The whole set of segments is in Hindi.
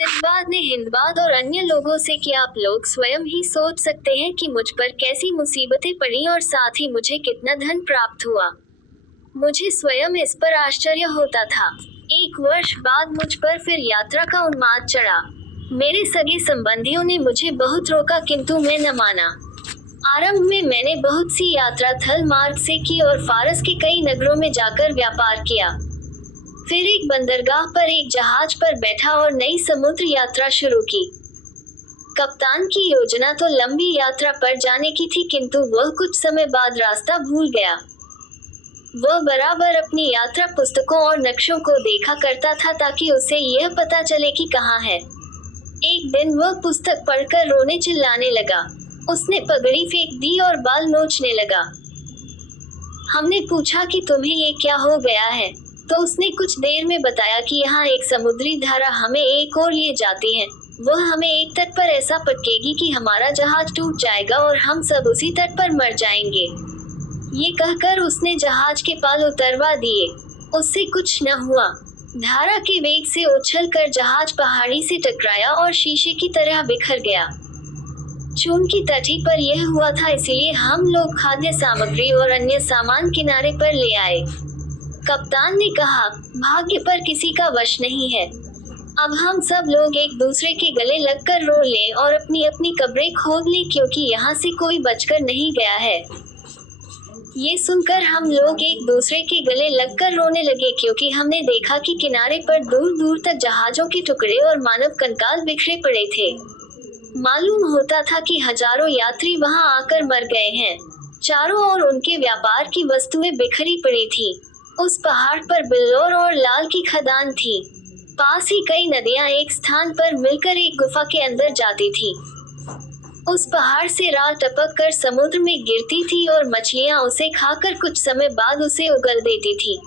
सिंदबाद ने हिंदबाद और अन्य लोगों से कि आप लोग स्वयं ही सोच सकते हैं कि मुझ पर कैसी मुसीबतें पड़ी और साथ ही मुझे कितना धन प्राप्त हुआ। मुझे स्वयं इस पर आश्चर्य होता था। 1 वर्ष बाद मुझ पर फिर यात्रा का उन्माद चढ़ा। मेरे सगे संबंधियों ने मुझे बहुत रोका किंतु मैं न माना। आरंभ में मैंने बहुत सी यात्रा थल मार्ग से की और फारस के कई नगरों में जाकर व्यापार किया। फिर एक बंदरगाह पर एक जहाज पर बैठा और नई समुद्र यात्रा शुरू की। कप्तान की योजना तो लंबी यात्रा पर जाने की थी किंतु वह कुछ समय बाद रास्ता भूल गया। वह बराबर अपनी यात्रा पुस्तकों और नक्शों को देखा करता था ताकि उसे यह पता चले कि कहाँ है। एक दिन वह पुस्तक पढ़कर रोने चिल्लाने लगा। उसने पगड़ी फेंक दी और बाल नोचने लगा। हमने पूछा कि तुम्हें ये क्या हो गया है, तो उसने कुछ देर में बताया कि यहाँ एक समुद्री धारा हमें एक ओर ले जाती है। वह हमें एक तट पर ऐसा पटकेगी कि हमारा जहाज टूट जाएगा और हम सब उसी तट पर मर जाएंगे। ये कहकर उसने जहाज के पाल उतरवा दिए। उससे कुछ न हुआ। धारा के वेग से उछलकर जहाज पहाड़ी से टकराया और शीशे की तरह बिखर गया। चूंकि तटी पर यह हुआ था इसलिए हम लोग खाद्य सामग्री और अन्य सामान किनारे पर ले आए। कप्तान ने कहा, भाग्य पर किसी का वश नहीं है। अब हम सब लोग एक दूसरे के गले लगकर रो लें और अपनी अपनी कब्रें खोद लें क्योंकि यहाँ से कोई बचकर नहीं गया है। ये सुनकर हम लोग एक दूसरे के गले लगकर रोने लगे क्योंकि हमने देखा कि किनारे पर दूर दूर तक जहाजों के टुकड़े और मानव कंकाल बिखरे पड़े थे। मालूम होता था कि हजारों यात्री वहां आकर मर गए हैं। चारों ओर उनके व्यापार की वस्तुएं बिखरी पड़ी थी। उस पहाड़ पर बिल्लौर और लाल की खदान थी। पास ही कई नदियां एक स्थान पर मिलकर एक गुफा के अंदर जाती थी। उस पहाड़ से राल टपक कर समुद्र में गिरती थी और मछलियां उसे खाकर कुछ समय बाद उसे उगल देती थी।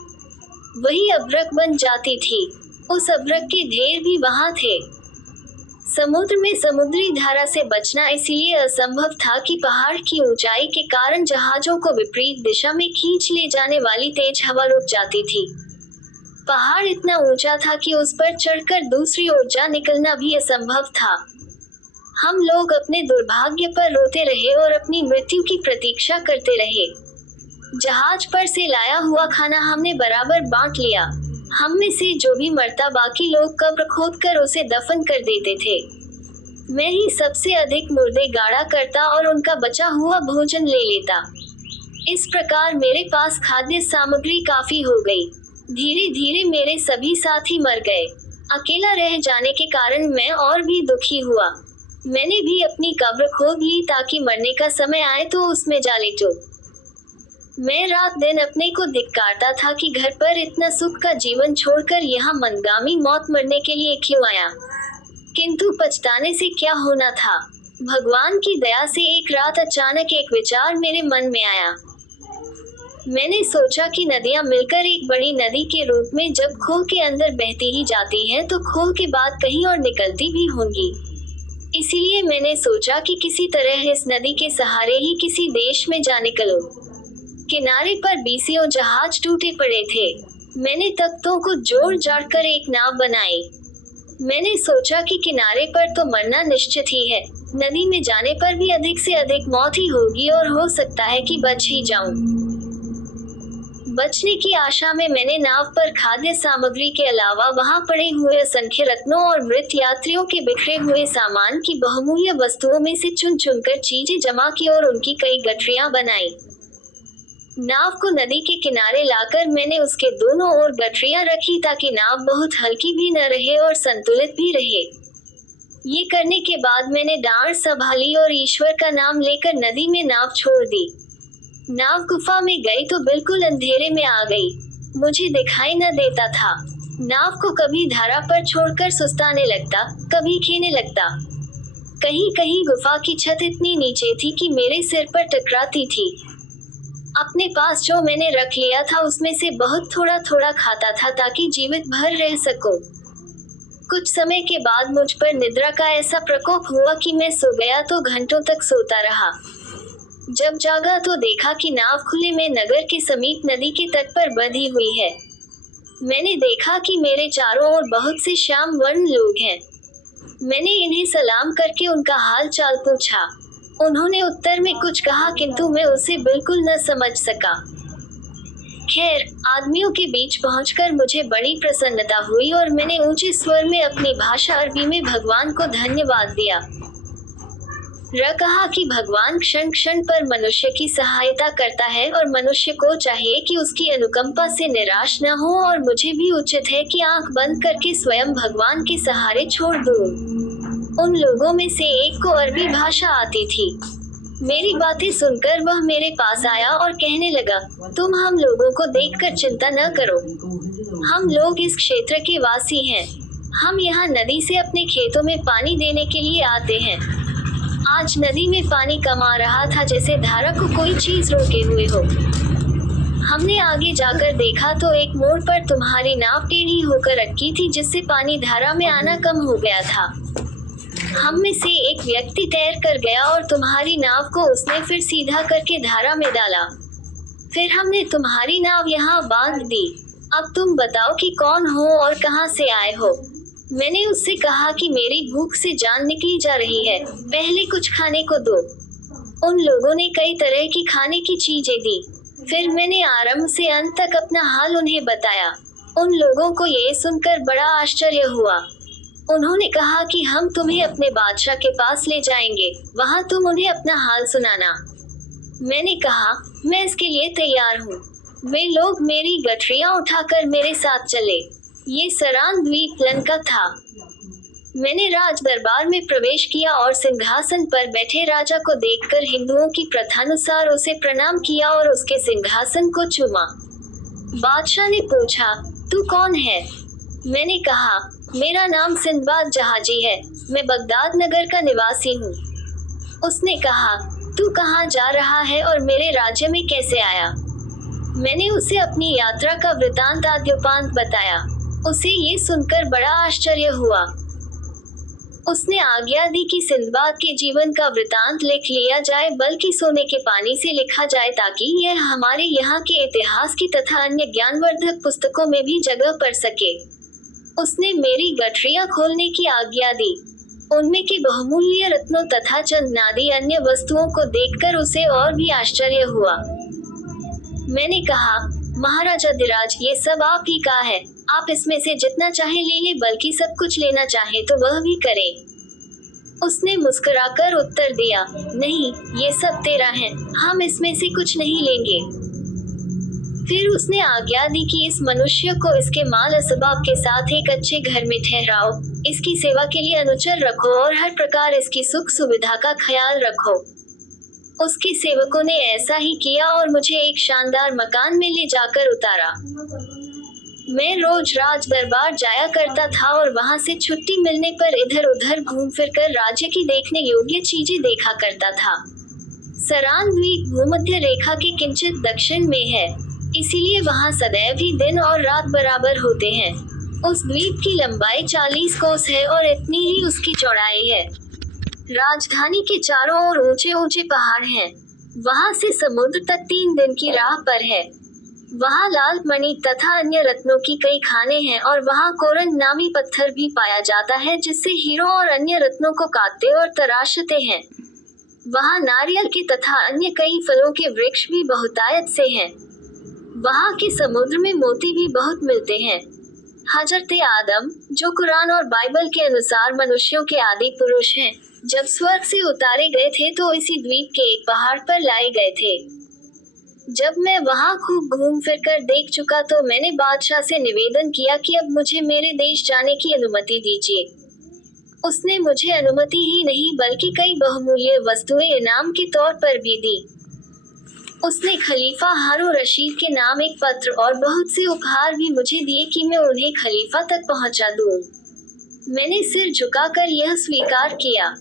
वही अभ्रक बन जाती थी। उस अभ्रक के ढेर भी वहां थे। समुद्र में समुद्री धारा से बचना इसलिए असंभव था कि पहाड़ की ऊंचाई के कारण जहाजों को विपरीत दिशा में खींच ले जाने वाली तेज हवा रुक जाती थी। पहाड़ इतना ऊंचा था कि उस पर चढ़कर दूसरी ओर जा निकलना भी असंभव था। हम लोग अपने दुर्भाग्य पर रोते रहे और अपनी मृत्यु की प्रतीक्षा करते रहे। जहाज पर से लाया हुआ खाना हमने बराबर बांट लिया। हम में से जो भी मरता बाकी लोग कब्र खोदकर उसे दफन कर देते थे। मैं ही सबसे अधिक मुर्दे गाड़ा करता और उनका बचा हुआ भोजन ले लेता। इस प्रकार मेरे पास खाद्य सामग्री काफी हो गई। धीरे धीरे मेरे सभी साथी मर गए। अकेला रह जाने के कारण मैं और भी दुखी हुआ। मैंने भी अपनी कब्र खोद ली ताकि मरने का समय आए तो उसमें जा लेटूं। मैं रात दिन अपने को धिक्कारता था कि घर पर इतना सुख का जीवन छोड़कर यहाँ मंदगामी मौत मरने के लिए क्यों आया। किंतु पछताने से क्या होना था। भगवान की दया से एक रात अचानक एक विचार मेरे मन में आया। मैंने सोचा कि नदियाँ मिलकर एक बड़ी नदी के रूप में जब खोह के अंदर बहती ही जाती हैं तो खोह के बाद कहीं और निकलती भी होंगी। इसीलिए मैंने सोचा कि किसी तरह इस नदी के सहारे ही किसी देश में जा निकलूं। किनारे पर बीसियों जहाज टूटे पड़े थे। मैंने तख्तों को जोड़ जाड़ कर एक नाव बनाई। मैंने सोचा कि किनारे पर तो मरना निश्चित ही है, नदी में जाने पर भी अधिक से अधिक मौत ही होगी और हो सकता है कि बच ही जाऊं। बचने की आशा में मैंने नाव पर खाद्य सामग्री के अलावा वहां पड़े हुए असंख्य रत्नों और मृत यात्रियों के बिखरे हुए सामान की बहुमूल्य वस्तुओं में से चुन चुनकर चीजें जमा की और उनकी कई गठरियां बनाई। नाव को नदी के किनारे लाकर मैंने उसके दोनों ओर गठरियां रखी ताकि नाव बहुत हल्की भी न रहे और संतुलित भी रहे। ये करने के बाद मैंने डांड संभाली और ईश्वर का नाम लेकर नदी में नाव छोड़ दी। नाव गुफा में गई तो बिल्कुल अंधेरे में आ गई। मुझे दिखाई न देता था। नाव को कभी धारा पर छोड़कर सुस्ताने लगता, कभी खेने लगता। कहीं कहीं गुफा की छत इतनी नीचे थी कि मेरे सिर पर टकराती थी। अपने पास जो मैंने रख लिया था उसमें से बहुत थोड़ा थोड़ा खाता था ताकि जीवित भर रह सकूं। कुछ समय के बाद मुझ पर निद्रा का ऐसा प्रकोप हुआ कि मैं सो गया तो घंटों तक सोता रहा। जब जागा तो देखा कि नाव खुले में नगर के समीप नदी के तट पर बंधी हुई है। मैंने देखा कि मेरे चारों ओर बहुत से श्याम वर्ण लोग हैं। मैंने इन्हें सलाम करके उनका हाल चाल पूछा। उन्होंने उत्तर में कुछ कहा किंतु मैं उसे बिल्कुल न समझ सका। खैर, आदमियों के बीच पहुंचकर मुझे बड़ी प्रसन्नता हुई और मैंने ऊंचे स्वर में अपनी भाषा अरबी में भगवान को धन्यवाद दिया। कहा कि भगवान क्षण क्षण पर मनुष्य की सहायता करता है और मनुष्य को चाहिए कि उसकी अनुकंपा से निराश न हो और मुझे भी उचित है कि आंख बंद करके स्वयं भगवान के सहारे छोड़ दूं। उन लोगों में से एक को अरबी भाषा आती थी। मेरी बातें सुनकर वह मेरे पास आया और कहने लगा, तुम हम लोगों को देखकर चिंता न करो। हम लोग इस क्षेत्र के वासी हैं। हम यहाँ नदी से अपने खेतों में पानी देने के लिए आते हैं। आज नदी में पानी कम आ रहा था जैसे धारा को कोई चीज रोके हुए हो। हमने आगे जाकर देखा तो एक मोड़ पर तुम्हारी नाव टेढ़ी होकर अटकी थी जिससे पानी धारा में आना कम हो गया था। हम में से एक व्यक्ति तैर कर गया और तुम्हारी नाव को उसने फिर सीधा करके धारा में डाला। फिर हमने तुम्हारी नाव यहाँ बांध दी। अब तुम बताओ कि कौन हो और कहाँ से आए हो। मैंने उससे कहा कि मेरी भूख से जान निकली जा रही है, पहले कुछ खाने को दो। उन लोगों ने कई तरह की खाने की चीजें दी। फिर मैंने आरंभ से अंत तक अपना हाल उन्हें बताया। उन लोगों को ये सुनकर बड़ा आश्चर्य हुआ। उन्होंने कहा कि हम तुम्हें अपने बादशाह के पास ले जाएंगे, वहाँ तुम उन्हें अपना हाल सुनाना। मैंने कहा, मैं इसके लिए तैयार हूँ। वे लोग मेरी गठरियाँ उठाकर मेरे साथ चले। ये सरान द्वीप लंका था। मैंने राज दरबार में प्रवेश किया और सिंहासन पर बैठे राजा को देखकर हिंदुओं की प्रथानुसार उसे प्रणाम किया और उसके सिंहासन को चूमा। बादशाह ने पूछा, तू कौन है? मैंने कहा, मेरा नाम सिंदबाद जहाजी है, मैं बगदाद नगर का निवासी हूँ। उसने कहा, तू कहाँ जा रहा है और मेरे राज्य में कैसे आया? मैंने उसे अपनी यात्रा का वृतांत आद्योपांत बताया। उसे ये सुनकर बड़ा आश्चर्य हुआ। उसने आज्ञा दी कि सिंदबाद के जीवन का वृतांत लिख लिया जाए, बल्कि सोने के पानी से लिखा जाए, ताकि यह हमारे यहाँ के इतिहास की तथा अन्य ज्ञानवर्धक पुस्तकों में भी जगह पा सके। उसने मेरी गठरियाँ खोलने की आज्ञा दी। उनमें के बहुमूल्य रत्नों तथा चंद नादी अन्य वस्तुओं को देखकर उसे और भी आश्चर्य हुआ। मैंने कहा, महाराजा धीराज, ये सब आप ही का है। आप इसमें से जितना चाहे ले ले, बल्कि सब कुछ लेना चाहे तो वह भी करें। उसने मुस्कुराकर उत्तर दिया, नहीं, ये सब तेरा है, हम इसमें से कुछ नहीं लेंगे। फिर उसने आज्ञा दी कि इस मनुष्य को इसके माल असबाब के साथ एक अच्छे घर में ठहराओ, इसकी सेवा के लिए अनुचर रखो और हर प्रकार इसकी सुख सुविधा का ख्याल रखो। उसके सेवकों ने ऐसा ही किया और मुझे एक शानदार मकान में ले जाकर उतारा। मैं रोज राज दरबार जाया करता था और वहां से छुट्टी मिलने पर इधर उधर घूम फिर कर राज्य की देखने योग्य चीजें देखा करता था। सरान द्वीप भूमध्य रेखा के किंचित दक्षिण में है, इसीलिए वहां सदैव ही दिन और रात बराबर होते हैं। उस द्वीप की लंबाई 40 कोस है और इतनी ही उसकी चौड़ाई है। राजधानी के चारों ओर ऊंचे ऊंचे पहाड़ हैं। वहां से समुद्र तक 3 दिन की राह पर है। वहां लाल मणि तथा अन्य रत्नों की कई खानें हैं और वहां कोरन नामी पत्थर भी पाया जाता है, जिससे हीरों और अन्य रत्नों को काटते और तराशते हैं। वहां नारियल के तथा अन्य कई फलों के वृक्ष भी बहुतायत से हैं। वहां के समुद्र में मोती भी बहुत मिलते हैं। हजरत आदम, जो कुरान और बाइबल के अनुसार मनुष्यों के आदि पुरुष हैं, जब स्वर्ग से उतारे गए थे तो इसी द्वीप के एक पहाड़ पर लाए गए थे। जब मैं वहां खूब घूम फिर कर देख चुका तो मैंने बादशाह से निवेदन किया कि अब मुझे मेरे देश जाने की अनुमति दीजिए। उसने मुझे अनुमति ही नहीं बल्कि कई बहुमूल्य वस्तुएं इनाम के तौर पर भी दी। उसने खलीफा हारून रशीद के नाम एक पत्र और बहुत से उपहार भी मुझे दिए कि मैं उन्हें खलीफा तक पहुंचा दूं। मैंने सिर झुकाकर यह स्वीकार किया।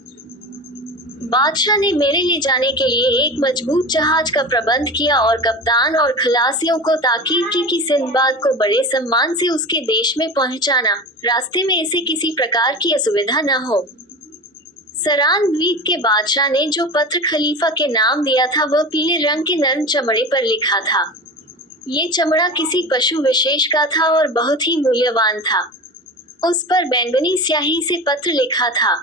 बादशाह ने मेरे ले जाने के लिए एक मजबूत जहाज का प्रबंध किया और कप्तान और खलासियों को ताकीद की कि सिंदबाद को बड़े सम्मान से उसके देश में पहुंचाना, रास्ते में इसे किसी प्रकार की असुविधा न हो। सरान द्वीप के बादशाह ने जो पत्र खलीफा के नाम दिया था वह पीले रंग के नरम चमड़े पर लिखा था। ये चमड़ा किसी पशु विशेष का था और बहुत ही मूल्यवान था। उस पर बैंगनी स्याही से पत्र लिखा था।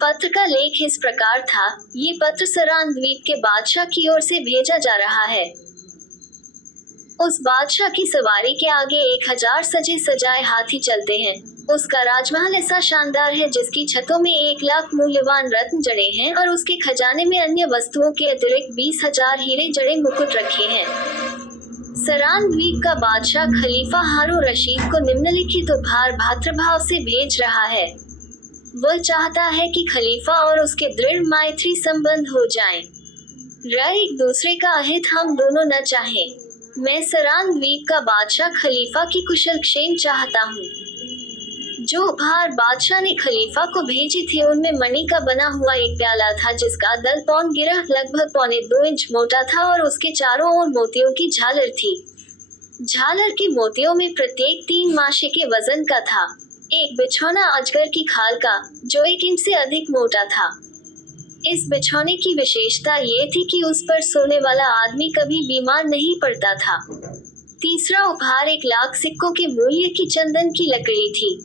पत्र का लेख इस प्रकार था, ये पत्र सरान द्वीप के बादशाह की ओर से भेजा जा रहा है। उस बादशाह की सवारी के आगे 1000 सजे सजाए हाथी चलते हैं। उसका राजमहल ऐसा शानदार है जिसकी छतों में 1 लाख मूल्यवान रत्न जड़े हैं और उसके खजाने में अन्य वस्तुओं के अतिरिक्त 20,000 हीरे जड़े मुकुट रखे हैं। सरान द्वीप का बादशाह खलीफा हारून रशीद को निम्नलिखित उपहार भातृभाव से भेज रहा है। वह चाहता है कि खलीफा और उसके दृढ़ मैत्री संबंध हो जाएं। एक दूसरे का अहित हम दोनों न चाहें। मैं सरान द्वीप का बादशाह खलीफा की कुशल क्षेम चाहता हूँ। जो उपहार बादशाह ने खलीफा को भेजे थे उनमें मणि का बना हुआ एक प्याला था जिसका दल पौन गिरह लगभग 1.25 इंच मोटा था और उसके चारों ओर मोतियों की झालर थी। झालर के मोतियों में प्रत्येक 3 माशे के वजन का था। एक बिछौना अजगर की खाल का, जो 1 इंच से अधिक मोटा था। इस बिछौने की विशेषता ये थी कि उस पर सोने वाला आदमी कभी बीमार नहीं पड़ता था। तीसरा उपहार 1 लाख सिक्कों के मूल्य की चंदन की लकड़ी थी।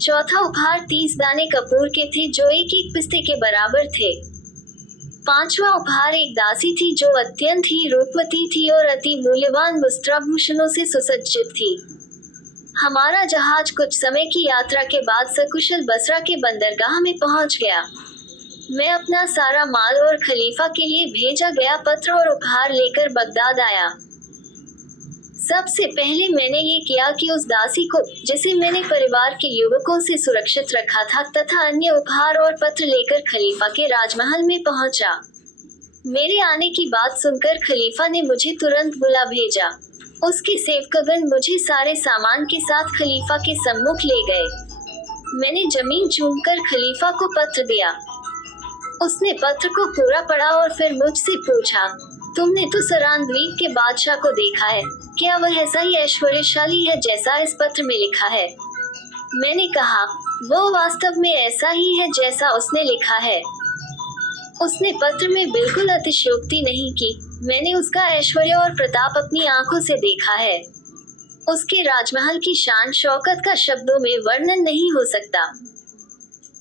चौथा उपहार 30 दाने कपूर के थे जो एक पिस्ते के बराबर थे। पांचवा उपहार एक दासी थी जो अत्यंत ही रूपवती थी और अति मूल्यवान वस्त्राभूषणों से सुसज्जित थी। हमारा जहाज कुछ समय की यात्रा के बाद सकुशल बसरा के बंदरगाह में पहुंच गया। मैं अपना सारा माल और खलीफा के लिए भेजा गया पत्र और उपहार लेकर बगदाद आया। सबसे पहले मैंने ये किया कि उस दासी को, जिसे मैंने परिवार के युवकों से सुरक्षित रखा था, तथा अन्य उपहार और पत्र लेकर खलीफा के राजमहल में पहुंचा। मेरे आने की बात सुनकर खलीफा ने मुझे तुरंत बुला भेजा। उसके सेवकगण मुझे सारे सामान के साथ खलीफा के सम्मुख ले गए। मैंने जमीन चूमकर खलीफा को पत्र दिया। उसने पत्र को पूरा पढ़ा और फिर मुझसे पूछा, तुमने तो सरान द्वीप के बादशाह को देखा है, क्या वह ऐसा ही ऐश्वर्यशाली है जैसा इस पत्र में लिखा है? मैंने कहा, वो वास्तव में ऐसा ही है जैसा उसने लिखा है। उसने पत्र में बिल्कुल अतिशयोक्ति नहीं की। मैंने उसका ऐश्वर्य और प्रताप अपनी आंखों से देखा है। उसके राजमहल की शान शौकत का शब्दों में वर्णन नहीं हो सकता।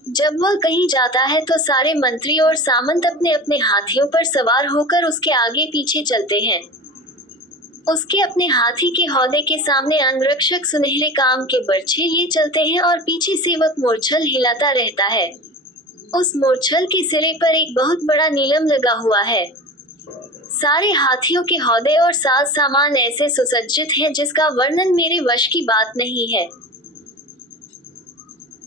जब वह कहीं जाता है तो सारे मंत्री और सामंत अपने अपने हाथियों पर सवार होकर उसके आगे पीछे चलते हैं। उसके अपने हाथी के हौदे के सामने अंगरक्षक सुनहरे काम के बर्छे लिए चलते हैं और पीछे सेवक मूर्छल हिलाता रहता है। उस मूर्छल के सिरे पर एक बहुत बड़ा नीलम लगा हुआ है। सारे हाथियों के हौदे और साज सामान ऐसे सुसज्जित हैं जिसका वर्णन मेरे वश की बात नहीं है।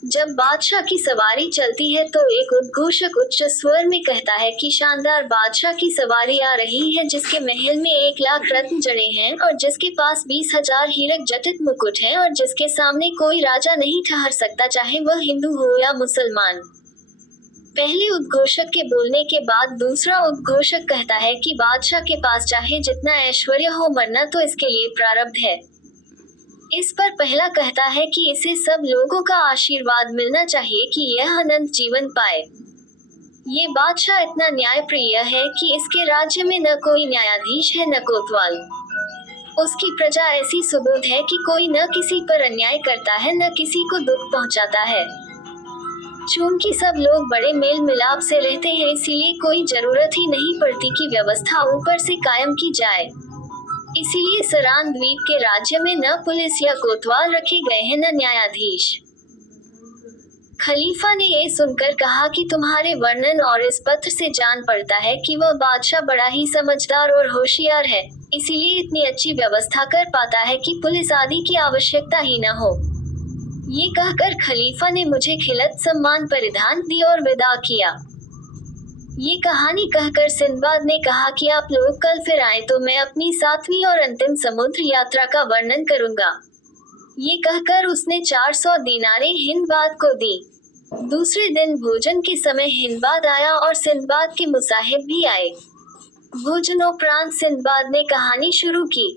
जब बादशाह की सवारी चलती है तो एक उद्घोषक उच्च स्वर में कहता है कि शानदार बादशाह की सवारी आ रही है, जिसके महल में 1 लाख रत्न जड़े हैं और जिसके पास 20,000 हीरक जटित मुकुट हैं और जिसके सामने कोई राजा नहीं ठहर सकता, चाहे वह हिंदू हो या मुसलमान। पहले उद्घोषक के बोलने के बाद दूसरा उद्घोषक कहता है कि बादशाह के पास चाहे जितना ऐश्वर्य हो, मरना तो इसके लिए प्रारब्ध है। इस पर पहला कहता है कि इसे सब लोगों का आशीर्वाद मिलना चाहिए कि यह अनंत जीवन पाए। ये बादशाह इतना न्यायप्रिय है कि इसके राज्य में न कोई न्यायाधीश है न कोतवाल। उसकी प्रजा ऐसी सुबोध है कि कोई न किसी पर अन्याय करता है न किसी को दुख पहुंचाता है। चूंकि सब लोग बड़े मेल मिलाप से रहते हैं, इसीलिए कोई जरूरत ही नहीं पड़ती कि व्यवस्था ऊपर से कायम की जाए। इसीलिए सरान द्वीप के राज्य में न पुलिस या कोतवाल रखे गए हैं न न्यायाधीश। खलीफा ने ये सुनकर कहा कि तुम्हारे वर्णन और इस पत्र से जान पड़ता है कि वह बादशाह बड़ा ही समझदार और होशियार है, इसीलिए इतनी अच्छी व्यवस्था कर पाता है कि पुलिस आदि की आवश्यकता ही न हो। ये कहकर खलीफा ने मुझे खिलत सम्मान परिधान दी और विदा किया। ये कहानी कहकर सिंदबाद ने कहा कि आप लोग कल फिर आए तो मैं अपनी 7वीं और अंतिम समुद्र यात्रा का वर्णन करूंगा। ये कहकर उसने 400 दीनारें हिंदबाद को दी। दूसरे दिन भोजन के समय हिंदबाद आया और सिंदबाद के मुसाहिब भी आए। भोजनोपरांत सिंदबाद ने कहानी शुरू की।